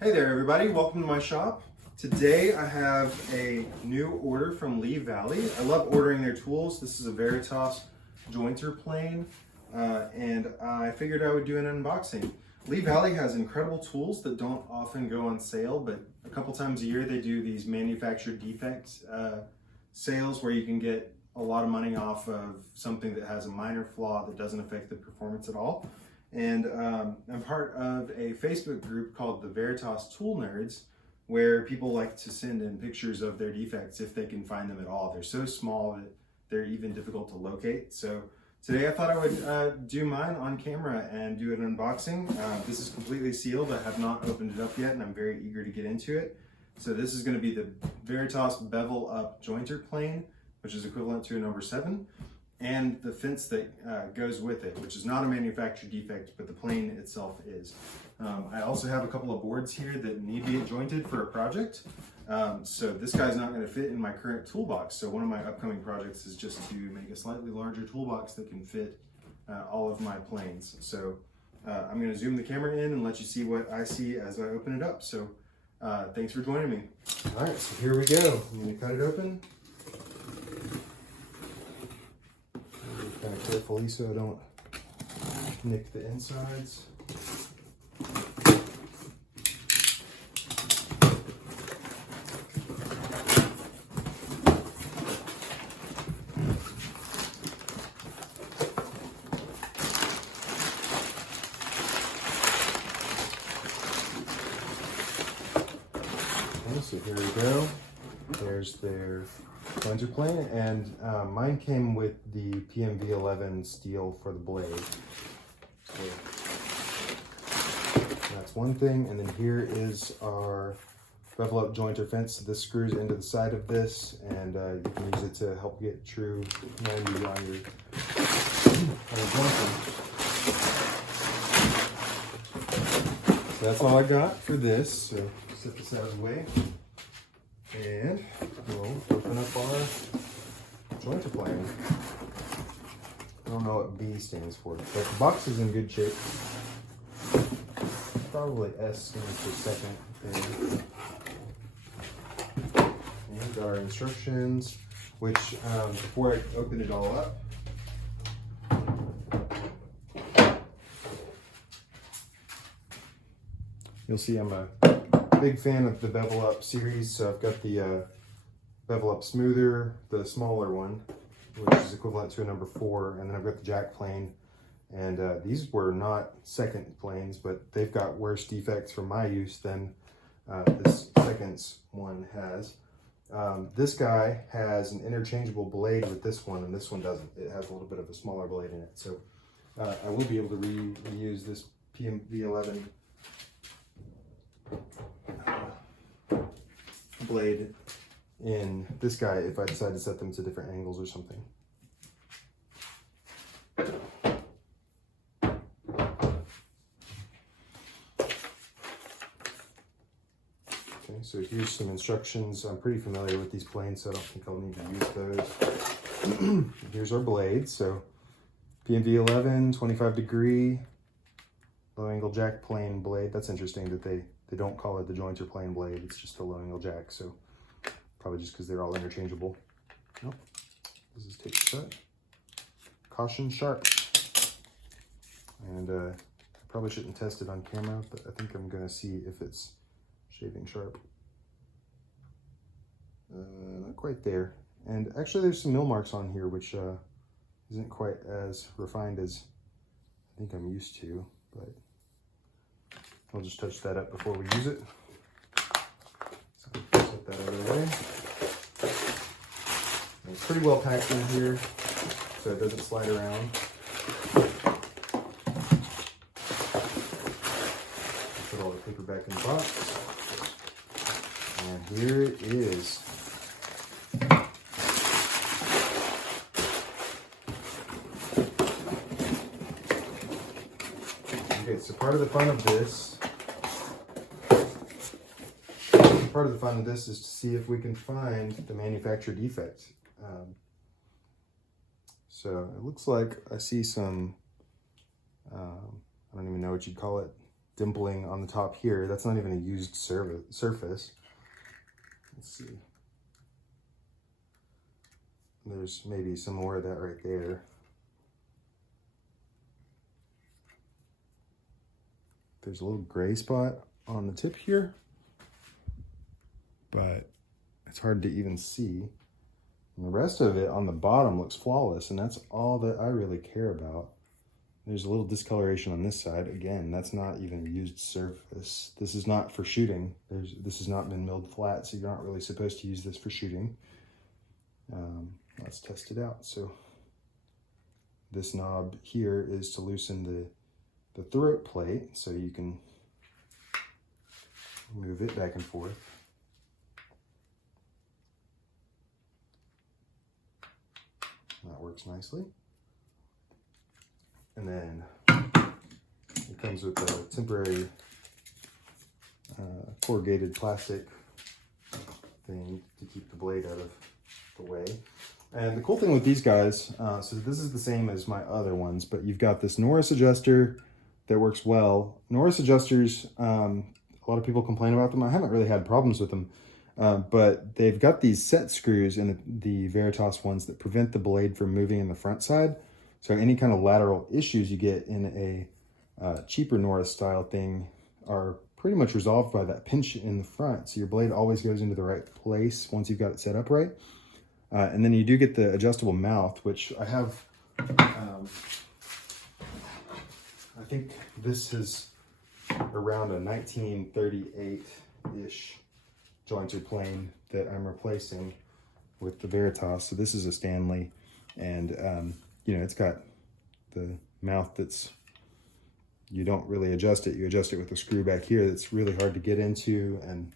Hey there everybody, welcome to my shop. Today I have a new order from Lee Valley. I love ordering their tools. This is a Veritas jointer plane and I figured I would do an unboxing. Lee Valley has incredible tools that don't often go on sale, but a couple times a year they do these manufactured defect sales where you can get a lot of money off of something that has a minor flaw that doesn't affect the performance at all. And I'm part of a Facebook group called the Veritas Tool Nerds, where people like to send in pictures of their defects if they can find them at all. They're so small that they're even difficult to locate. So today I thought I would do mine on camera and do an unboxing. This is completely sealed. I have not opened it up yet and I'm very eager to get into it. So this is going to be the Veritas Bevel-Up jointer plane, which is equivalent to a number 7. And the fence that goes with it, which is not a manufactured defect, but the plane itself is. I also have a couple of boards here that need to be jointed for a project. So this guy's not going to fit in my current toolbox. So one of my upcoming projects is just to make a slightly larger toolbox that can fit all of my planes. So I'm going to zoom the camera in and let you see what I see as I open it up. So thanks for joining me. All right, so here we go. I'm going to cut it open. Kind of carefully so I don't nick the insides. Okay, so here we go. There's their jointer plane, and mine came with the PMV11 steel for the blade. So that's one thing, and then here is our Bevel-Up jointer fence. So this screws into the side of this, and you can use it to help get true 90 on your jointer. So that's all I got for this. So set this out of the way. And we'll open up our jointer plane. I don't know what B stands for, but the box is in good shape. Probably S stands for second. And our instructions, which before I open it all up, you'll see I'm a big fan of the Bevel-Up series. So I've got the Bevel-Up Smoother, the smaller one, which is equivalent to a number 4, and then I've got the jack plane. And these were not second planes, but they've got worse defects from my use than this second one has. This guy has an interchangeable blade with this one, and this one doesn't. It has a little bit of a smaller blade in it. So I will be able to reuse this PMV11 blade in this guy if I decide to set them to different angles or something. Okay, so here's some instructions. I'm pretty familiar with these planes, so I don't think I'll need to use those. Here's our blade. So PMV11, 25 degree, low angle jack plane blade. That's interesting that they don't call it the jointer plane blade. It's just a low angle jack. So probably just because they're all interchangeable. Nope. This is tape shut. Caution sharp. And I probably shouldn't test it on camera, but I think I'm gonna see if it's shaving sharp. Not quite there. And actually there's some mill marks on here, which isn't quite as refined as I think I'm used to, but I'll just touch that up before we use it. So set that out of the way. And it's pretty well packed in here, so it doesn't slide around. Put all the paper back in the box. And here it is. Okay, so part of the fun of this is to see if we can find the manufacturer defect. So it looks like I see some, I don't even know what you'd call it, dimpling on the top here. That's not even a used surface. Let's see. There's maybe some more of that right there. There's a little gray spot on the tip here, but it's hard to even see. And the rest of it on the bottom looks flawless, and that's all that I really care about. There's a little discoloration on this side. Again, that's not even a used surface. This is not for shooting. This has not been milled flat, so you're not really supposed to use this for shooting. Let's test it out. So this knob here is to loosen the throat plate, so you can move it back and forth. That works nicely. And then it comes with a temporary corrugated plastic thing to keep the blade out of the way. And the cool thing with these guys, so this is the same as my other ones, but you've got this Norris adjuster that works well. Norris adjusters, a lot of people complain about them. I haven't really had problems with them, but they've got these set screws in the Veritas ones that prevent the blade from moving in the front side. So any kind of lateral issues you get in a cheaper Norris style thing are pretty much resolved by that pinch in the front. So your blade always goes into the right place once you've got it set up right. And then you do get the adjustable mouth, which I have, I think this is around a 1938-ish jointer plane that I'm replacing with the Veritas. So this is a Stanley, and you know, it's got the mouth that's, you don't really adjust it. You adjust it with a screw back here that's really hard to get into. And,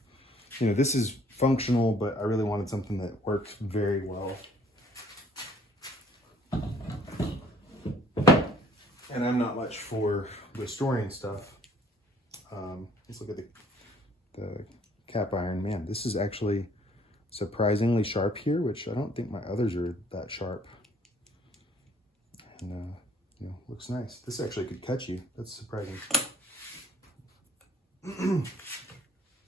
you know, this is functional, but I really wanted something that worked very well. And I'm not much for restoring stuff. Let's look at the cap iron. Man, this is actually surprisingly sharp here, which I don't think my others are that sharp. And you know, looks nice. This actually could cut you. That's surprising.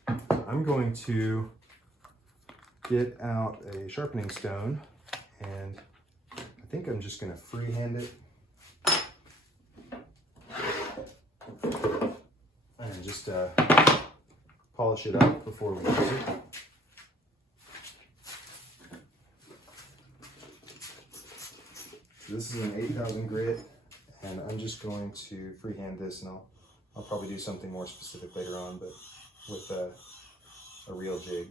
I'm going to get out a sharpening stone, and I think I'm just going to freehand it and just polish it up before we use it. This is an 8,000 grit, and I'm just going to freehand this, and I'll probably do something more specific later on, but with a real jig.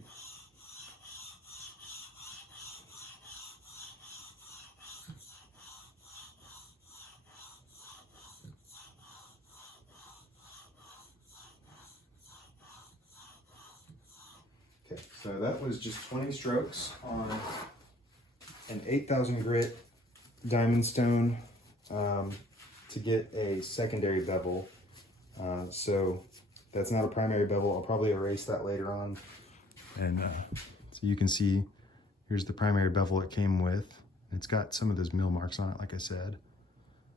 Okay, so that was just 20 strokes on an 8,000 grit diamond stone to get a secondary bevel. So that's not a primary bevel. I'll probably erase that later on. And so you can see, here's the primary bevel it came with. It's got some of those mill marks on it, like I said.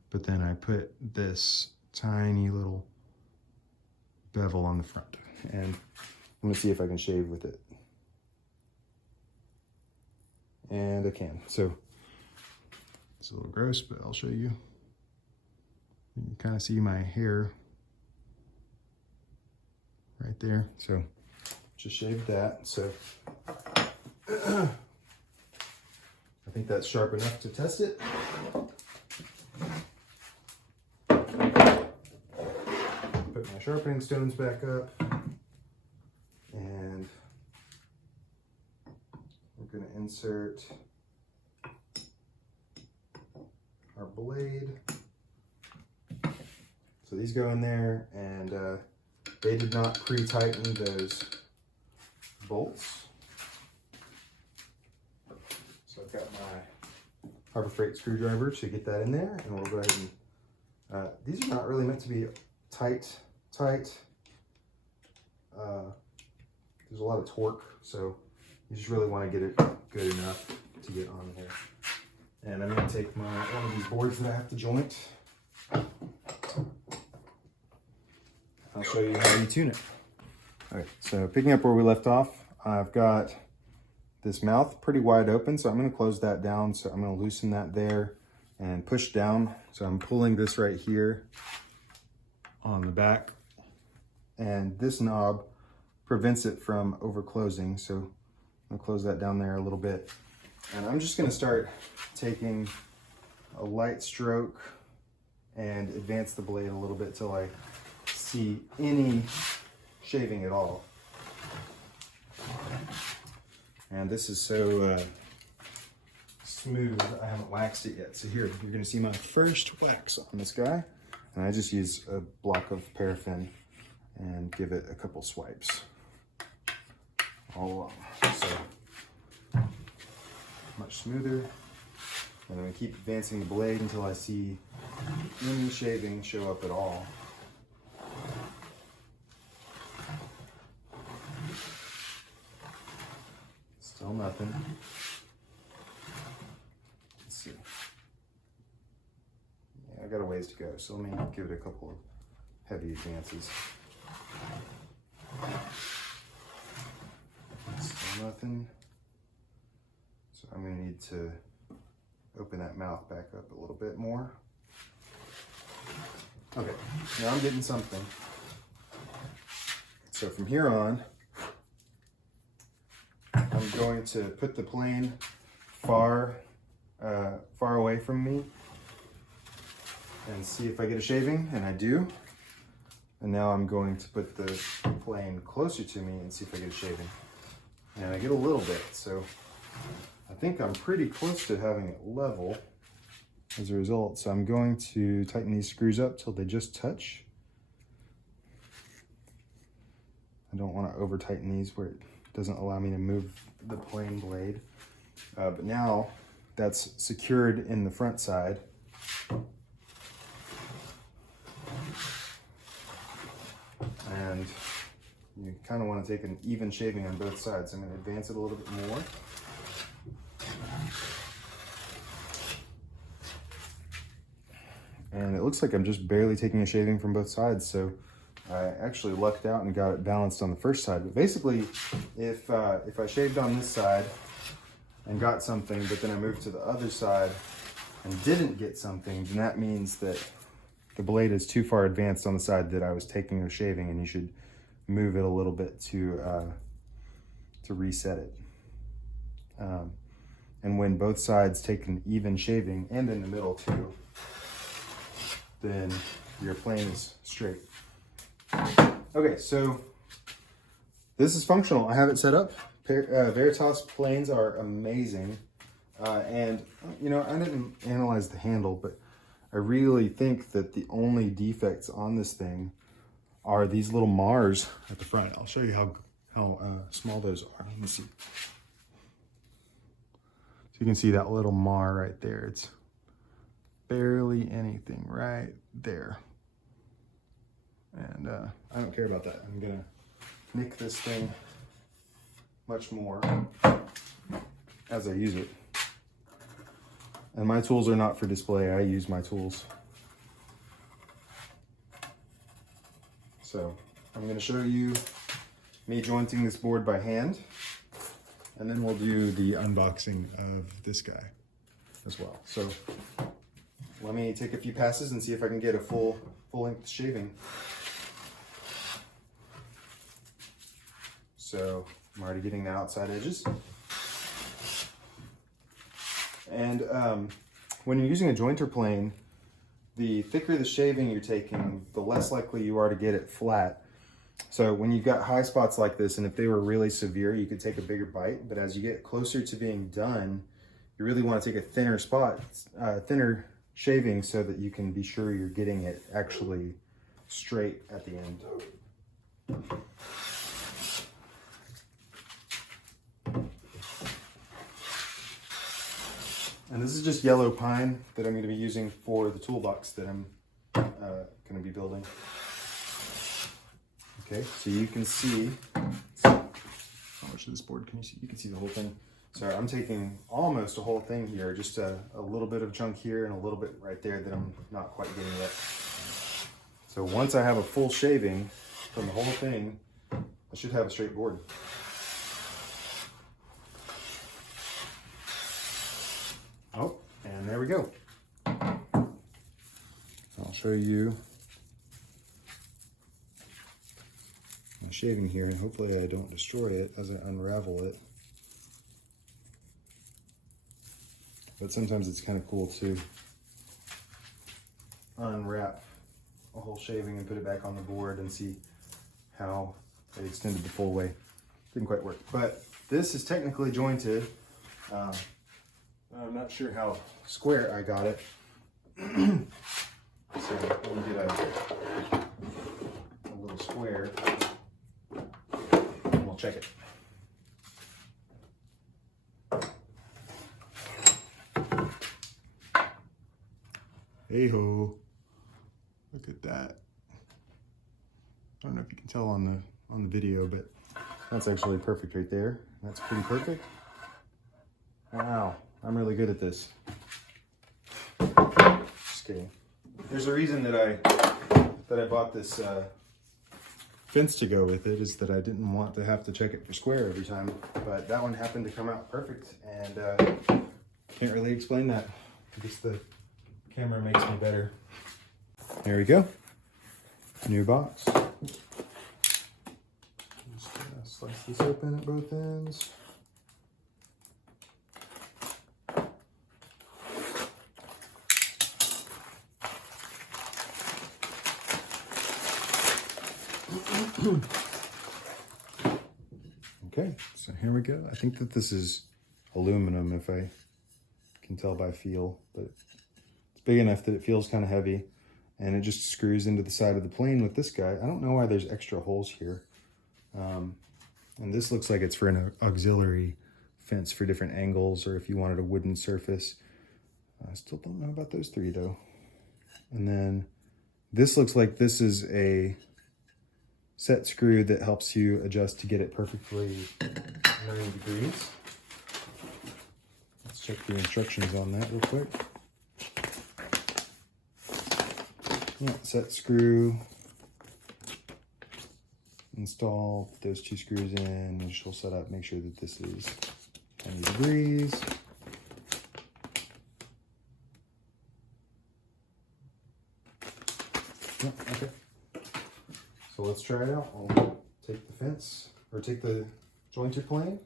But then I put this tiny little bevel on the front. And I'm gonna see if I can shave with it. And I can. So it's a little gross, but I'll show you. You can kind of see my hair right there. So just shaved that. So I think that's sharp enough to test it. Put my sharpening stones back up, and we're going to insert our blade. So these go in there, and they did not pre-tighten those bolts. So I've got my Harbor Freight screwdriver to get that in there, and we'll go ahead and, these are not really meant to be tight. There's a lot of torque, so you just really want to get it good enough to get on here. And I'm going to take one of these boards that I have to joint. I'll show you how you tune it. All right, so picking up where we left off, I've got this mouth pretty wide open, so I'm going to close that down. So I'm going to loosen that there and push down. So I'm pulling this right here on the back, and this knob prevents it from over closing. So I'm going to close that down there a little bit. And I'm just going to start taking a light stroke and advance the blade a little bit till I see any shaving at all. And this is so smooth, I haven't waxed it yet. So here, you're gonna see my first wax on this guy. And I just use a block of paraffin and give it a couple swipes all along. So much smoother. And then we keep advancing the blade until I see any shaving show up at all. Still nothing. Let's see. Yeah, I got a ways to go, so let me give it a couple of heavy advances. Still nothing. So I'm going to need to open that mouth back up a little bit more. Okay, now I'm getting something. So from here on, I'm going to put the plane far away from me and see if I get a shaving, and I do. And now I'm going to put the plane closer to me and see if I get a shaving. And I get a little bit, so I think I'm pretty close to having it level as a result. So I'm going to tighten these screws up till they just touch. I don't want to over tighten these where it doesn't allow me to move the plane blade. But now that's secured in the front side. And you kind of want to take an even shaving on both sides. I'm going to advance it a little bit more. And it looks like I'm just barely taking a shaving from both sides, so I actually lucked out and got it balanced on the first side. But basically, if I shaved on this side and got something, but then I moved to the other side and didn't get something, then that means that the blade is too far advanced on the side that I was taking a shaving, and you should move it a little bit to reset it. And when both sides take an even shaving, and in the middle too, then your plane is straight. Okay, so this is functional. I have it set up. Veritas planes are amazing. And you know, I didn't analyze the handle, but I really think that the only defects on this thing are these little Mars at the front. I'll show you how small those are. Let me see. So you can see that little Mar right there. It's barely anything right there. And I don't care about that. I'm gonna nick this thing much more as I use it. And my tools are not for display. I use my tools. So I'm gonna show you me jointing this board by hand, and then we'll do the unboxing of this guy as well. So let me take a few passes and see if I can get a full length shaving. So I'm already getting the outside edges. And when you're using a jointer plane, the thicker the shaving you're taking, the less likely you are to get it flat. So when you've got high spots like this, and if they were really severe, you could take a bigger bite. But as you get closer to being done, you really want to take a thinner spot, thinner shaving, so that you can be sure you're getting it actually straight at the end. And this is just yellow pine that I'm going to be using for the toolbox that I'm going to be building. Okay, so you can see, how much of this board can you see? You can see the whole thing. So I'm taking almost a whole thing here, just a little bit of chunk here and a little bit right there that I'm not quite getting yet. So once I have a full shaving, from the whole thing, I should have a straight board. Oh, and there we go. I'll show you my shaving here, and hopefully I don't destroy it as I unravel it. But sometimes it's kind of cool to unwrap a whole shaving and put it back on the board and see how it extended the full way. Didn't quite work, but this is technically jointed. I'm not sure how square I got it. So let me get a little square and we'll check it. Hey ho, look at that. I don't know if you can tell on the video, but that's actually perfect right there. That's pretty perfect. Wow, I'm really good at this. Just kidding. There's a reason that I bought this fence to go with it, is that I didn't want to have to check it for square every time, but that one happened to come out perfect, and can't really explain that. I guess the camera makes me better. There we go. New box. Just slice this open at both ends. Okay, so here we go. I think that this is aluminum, if I can tell by feel, but it's big enough that it feels kind of heavy, and it just screws into the side of the plane with this guy. I don't know why there's extra holes here. And this looks like it's for an auxiliary fence for different angles, or if you wanted a wooden surface. I still don't know about those three though. And then this looks like this is a set screw that helps you adjust to get it perfectly 90 degrees. Let's check the instructions on that real quick. Yeah, set screw, install those two screws in, initial setup, make sure that this is 90 degrees. Yeah, okay. So let's try it out. I'll take the fence, or take the jointer plane,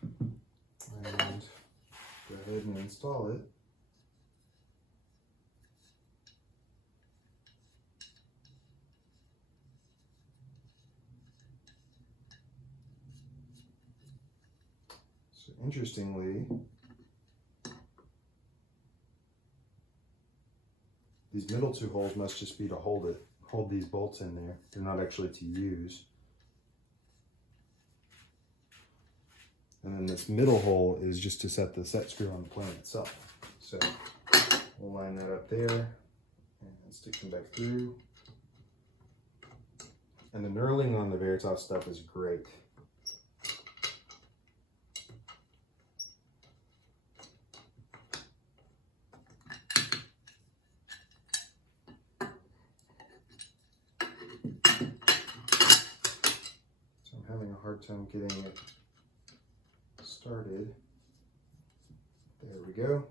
and go ahead and install it. So interestingly, these middle two holes must just be to hold these bolts in there. They're not actually to use. And then this middle hole is just to set the set screw on the plane itself. So we'll line that up there and stick them back through. And the knurling on the Veritas stuff is great. So I'm having a hard time getting it started. There we go.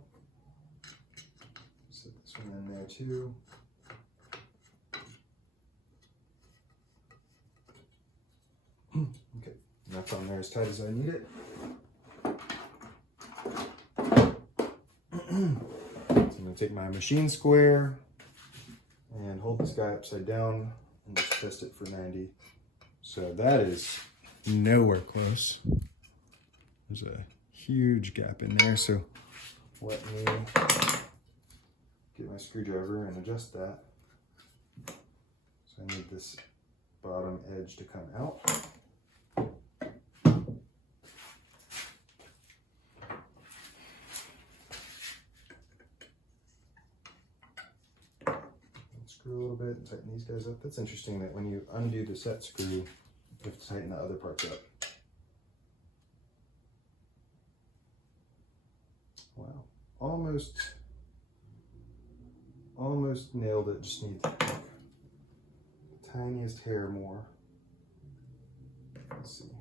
Set this one in there too. Okay, and that's on there as tight as I need it. So I'm going to take my machine square and hold this guy upside down and just test it for 90. So that is nowhere close. There's a huge gap in there, so let me get my screwdriver and adjust that. So I need this bottom edge to come out. Screw a little bit and tighten these guys up. That's interesting that when you undo the set screw, you have to tighten the other parts up. Wow, almost nailed it. Just need the tiniest hair more. Let's see.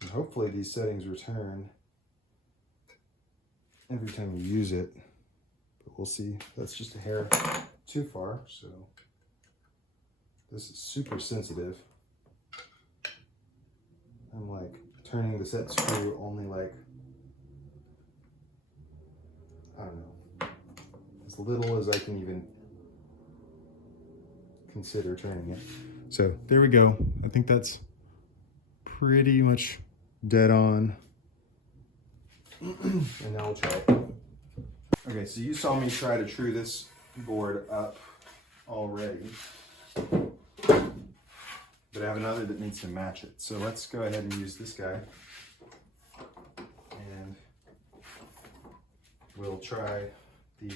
And hopefully these settings return every time you use it, but we'll see. That's just a hair too far, so this is super sensitive. I'm like turning the set screw only like, I don't know, as little as I can even consider turning it. So there we go. I think that's pretty much dead on. And now we'll try it. Okay, so you saw me try to true this board up already, but I have another that needs to match it. So let's go ahead and use this guy, and we'll try the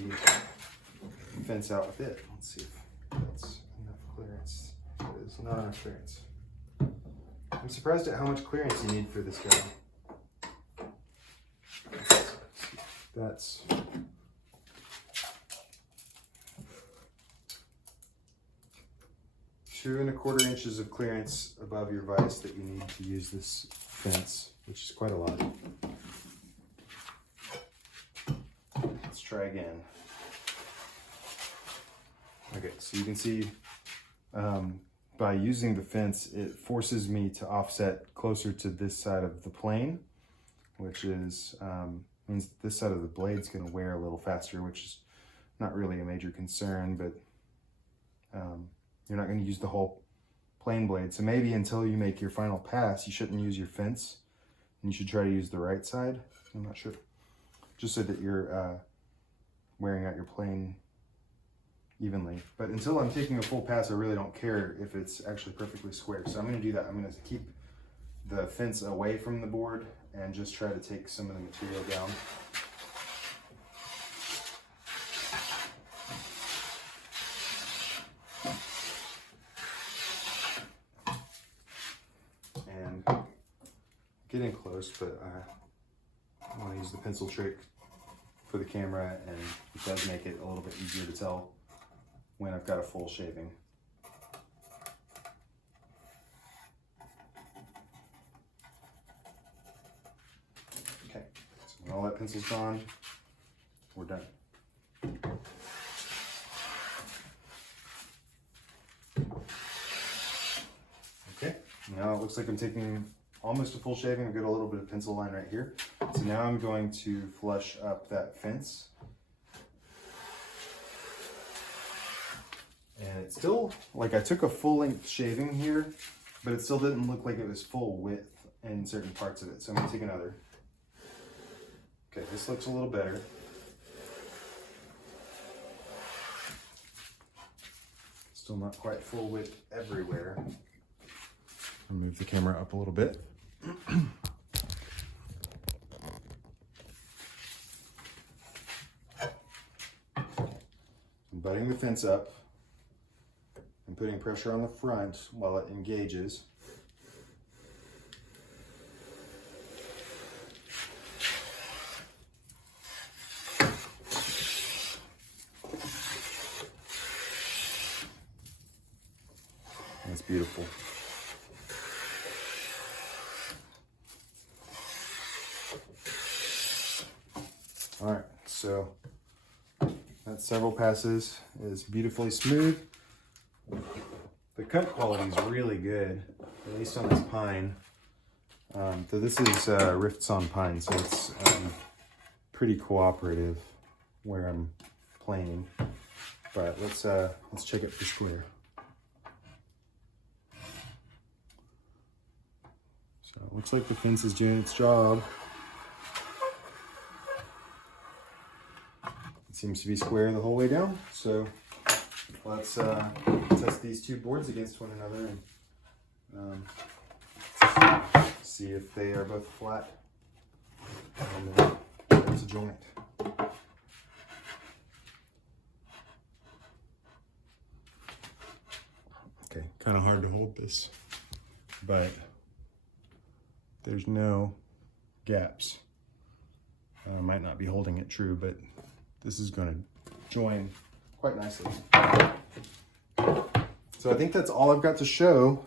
fence out with it. Let's see if that's enough clearance. It is not enough clearance. I'm surprised at how much clearance you need for this guy. That's 2 1/4 inches of clearance above your vise that you need to use this fence, which is quite a lot. Let's try again. Okay, so you can see by using the fence, it forces me to offset closer to this side of the plane, which is means this side of the blade's going to wear a little faster, which is not really a major concern, but you're not going to use the whole plane blade. So maybe until you make your final pass, you shouldn't use your fence, and you should try to use the right side. I'm not sure. Just so that you're wearing out your plane evenly. But until I'm taking a full pass, I really don't care if it's actually perfectly square. So I'm going to do that. I'm going to keep the fence away from the board and just try to take some of the material down. And getting close, but I want to use the pencil trick for the camera, and it does make it a little bit easier to tell when I've got a full shaving. Okay, so when all that pencil's gone, we're done. Okay, now it looks like I'm taking almost a full shaving. I've got a little bit of pencil line right here. So now I'm going to flush up that fence. And it's still, like, I took a full length shaving here, but it still didn't look like it was full width in certain parts of it. So I'm gonna take another. Okay, this looks a little better. Still not quite full width everywhere. I'll move the camera up a little bit. I'm butting the fence up and putting pressure on the front while it engages. That's beautiful. All right, so that's several passes. It's beautifully smooth. The cut quality is really good, at least on this pine. So this is Rifts on Pine, so it's pretty cooperative where I'm planing. But let's check it for square. So it looks like the fence is doing its job. It seems to be square the whole way down. So let's test these two boards against one another and see if they are both flat and there's a joint. Okay, kind of hard to hold this, but there's no gaps. I might not be holding it true, but this is going to join quite nicely. So So I think that's all I've got to show.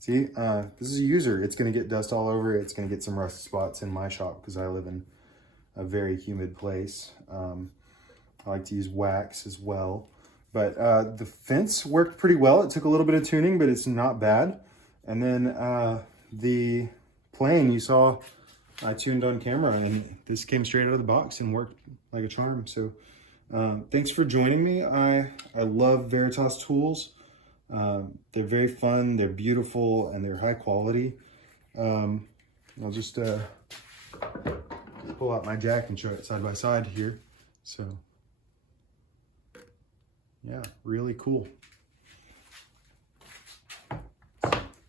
See, this is a user. It's going to get dust all over it. It's going to get some rust spots in my shop because I live in a very humid place. I like to use wax as well. But the fence worked pretty well. It took a little bit of tuning, but it's not bad. And then the plane you saw, I tuned on camera, and this came straight out of the box and worked like a charm. So thanks for joining me. I love Veritas tools. They're very fun, they're beautiful, and they're high quality. I'll just pull out my jack and show it side by side here. So yeah, really cool.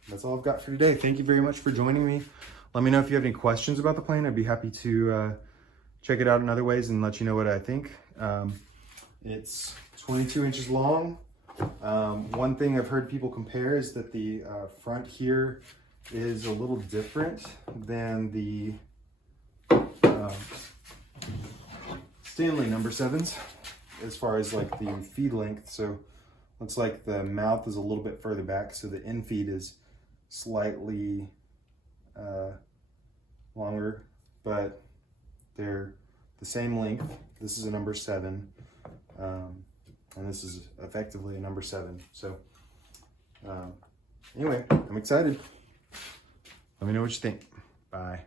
That's all I've got for today. Thank you very much for joining me. Let me know if you have any questions about the plane. I'd be happy to check it out in other ways and let you know what I think. It's 22 inches long. One thing I've heard people compare is that the front here is a little different than the Stanley number 7s as far as like the feed length. So looks like the mouth is a little bit further back, so the end feed is slightly longer, but they're the same length. This is a number 7, and this is effectively a number 7. So anyway, I'm excited. Let me know what you think. Bye.